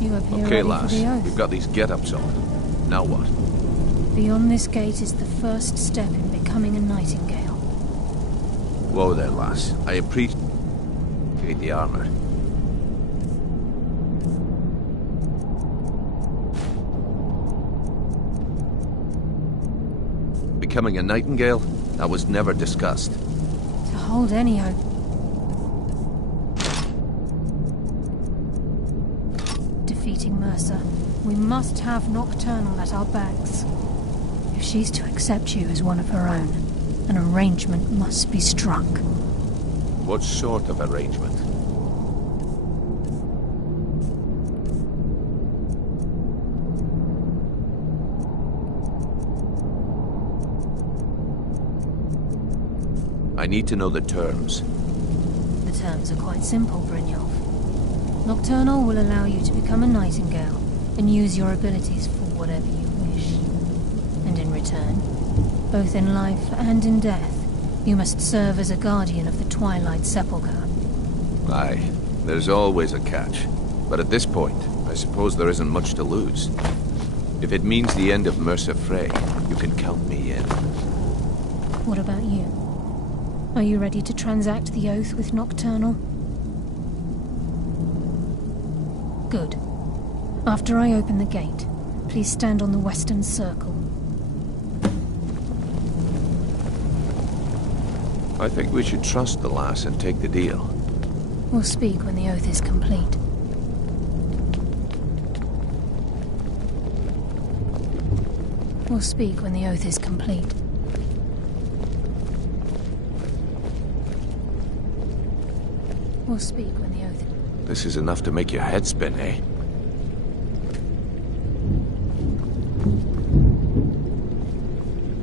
You appear Okay, ready for lass. the oath. We've got these get-ups on. Now what? Beyond this gate is the first step in becoming a nightingale. Whoa there, lass. I appreciate the armor. Becoming a nightingale? That was never discussed. To hold any hope. Defeating Mercer, we must have Nocturnal at our backs. If she's to accept you as one of her own, an arrangement must be struck. What sort of arrangement? I need to know the terms. The terms are quite simple, Brynjolf. Nocturnal will allow you to become a nightingale and use your abilities for whatever you wish. And in return, both in life and in death, you must serve as a guardian of the Twilight Sepulchre. Aye, there's always a catch. But at this point, I suppose there isn't much to lose. If it means the end of Mercer Frey, you can count me in. What about you? Are you ready to transact the oath with Nocturnal? Good. After I open the gate, please stand on the western circle. I think we should trust the lass and take the deal. We'll speak when the oath is complete. We'll speak when the oath is complete. We'll speak when the oath... This is enough to make your head spin, eh?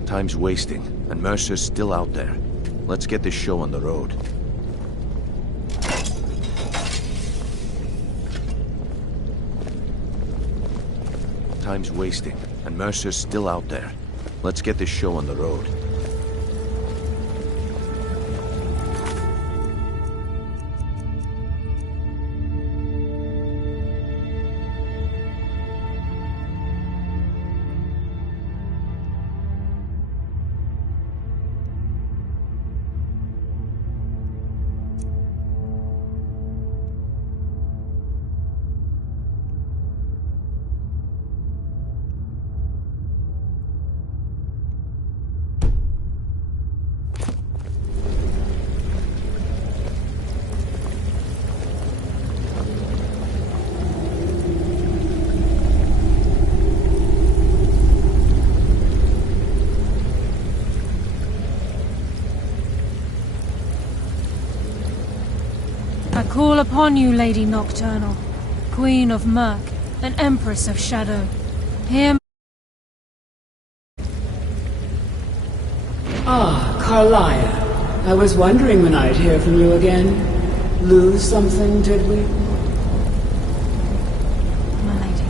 Time's wasting, and Mercer's still out there. Let's get this show on the road. Time's wasting, and Mercer's still out there. Let's get this show on the road. I call upon you, Lady Nocturnal, Queen of Murk, and Empress of Shadow. Hear me. Ah, Karliah. I was wondering when I'd hear from you again. Lose something, did we? My lady,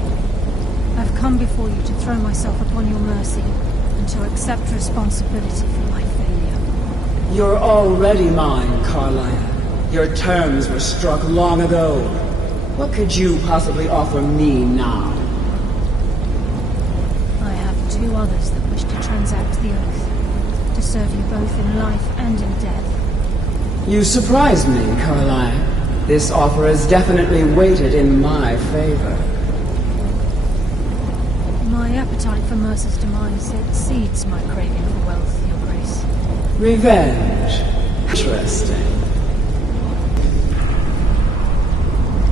I've come before you to throw myself upon your mercy and to accept responsibility for my failure. You're already mine, Karliah. Your terms were struck long ago. What could you possibly offer me now? I have two others that wish to transact the oath, to serve you both in life and in death. You surprise me, Karliah. This offer is definitely weighted in my favor. My appetite for Mercer's demise exceeds my craving for wealth, Your Grace. Revenge. Interesting.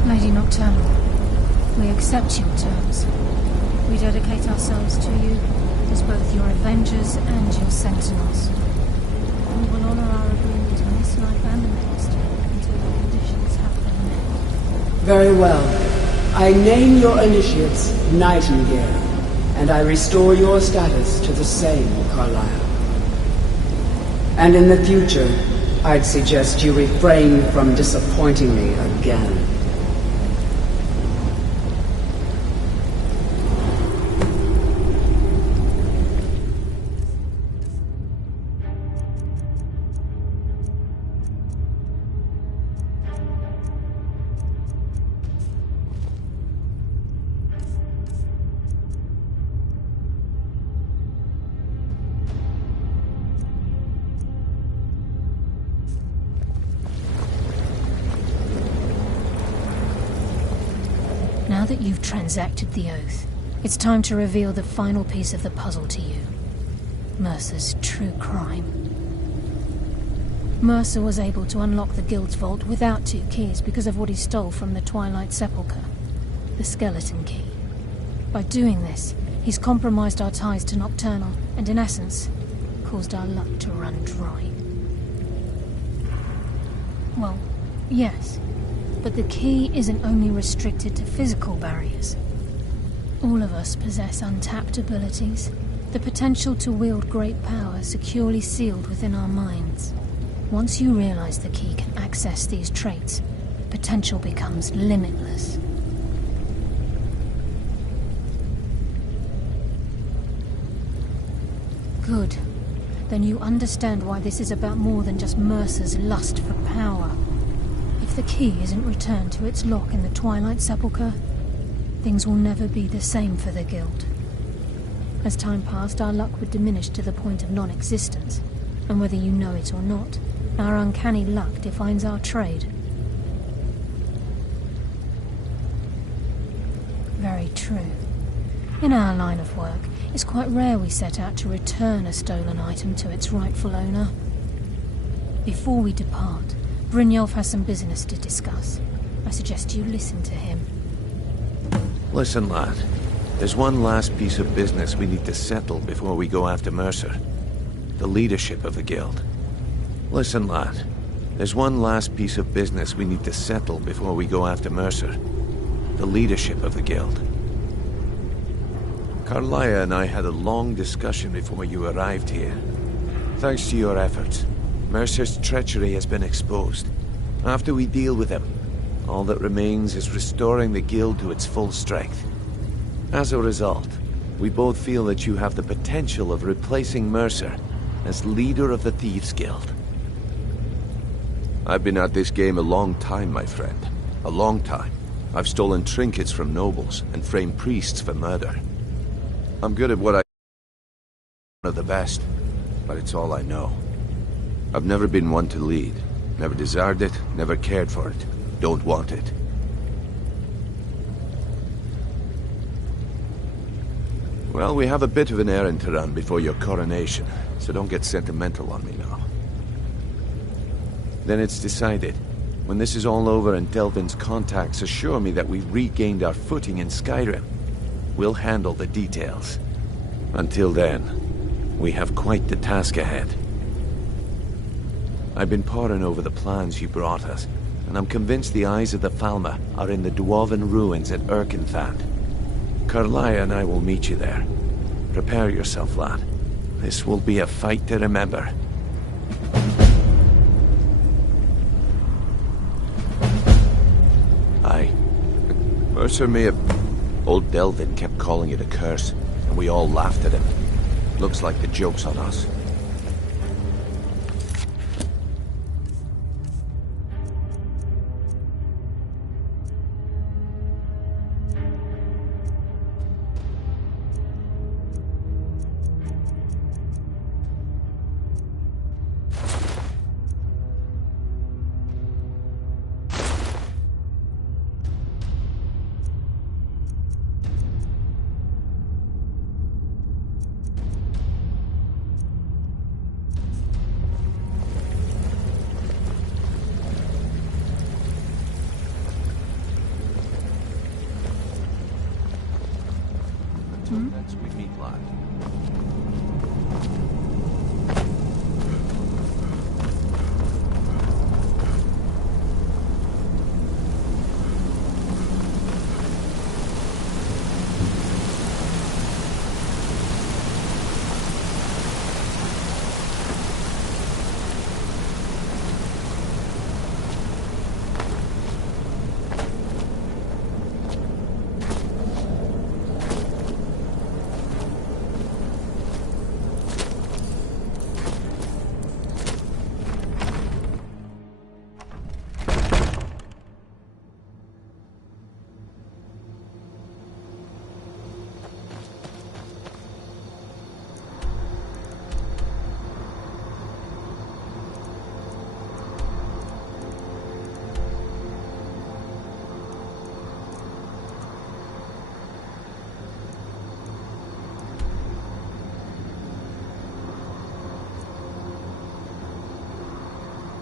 Lady Nocturnal, we accept your terms. We dedicate ourselves to you as both your avengers and your sentinels. We will honor our agreement in this life and the next until the conditions have been met. Very well. I name your initiates Nightingale, and I restore your status to the same, Karliah. And in the future, I'd suggest you refrain from disappointing me again. Now that you've transacted the oath, it's time to reveal the final piece of the puzzle to you. Mercer's true crime. Mercer was able to unlock the Guild's vault without 2 keys because of what he stole from the Twilight Sepulchre, the skeleton key. By doing this, he's compromised our ties to Nocturnal, and in essence, caused our luck to run dry. Well, yes, but the key isn't only restricted to physical barriers. All of us possess untapped abilities, the potential to wield great power securely sealed within our minds. Once you realize the key can access these traits, potential becomes limitless. Good. Then you understand why this is about more than just Mercer's lust for power. If the key isn't returned to its lock in the Twilight Sepulchre, things will never be the same for the Guild. As time passed, our luck would diminish to the point of non-existence, and whether you know it or not, our uncanny luck defines our trade. Very true. In our line of work, it's quite rare we set out to return a stolen item to its rightful owner. Before we depart, Brynjolf has some business to discuss. I suggest you listen to him. Listen, lad. There's one last piece of business we need to settle before we go after Mercer. The leadership of the Guild. Listen, lad. There's one last piece of business we need to settle before we go after Mercer. The leadership of the Guild. Karliah and I had a long discussion before you arrived here. Thanks to your efforts, Mercer's treachery has been exposed. After we deal with him, all that remains is restoring the Guild to its full strength. As a result, we both feel that you have the potential of replacing Mercer as leader of the Thieves' Guild. I've been at this game a long time, my friend. A long time. I've stolen trinkets from nobles and framed priests for murder. I'm good at what I... one of the best, but it's all I know. I've never been one to lead. Never desired it, never cared for it. Don't want it. Well, we have a bit of an errand to run before your coronation, so don't get sentimental on me now. Then it's decided. When this is all over and Delvin's contacts assure me that we've regained our footing in Skyrim, we'll handle the details. Until then, we have quite the task ahead. I've been poring over the plans you brought us, and I'm convinced the eyes of the Falmer are in the Dwarven ruins at Erkenthand. Karliah and I will meet you there. Prepare yourself, lad. This will be a fight to remember. Aye. Mercer may have... Old Delvin kept calling it a curse, and we all laughed at him. Looks like the joke's on us. Next we meet, lad.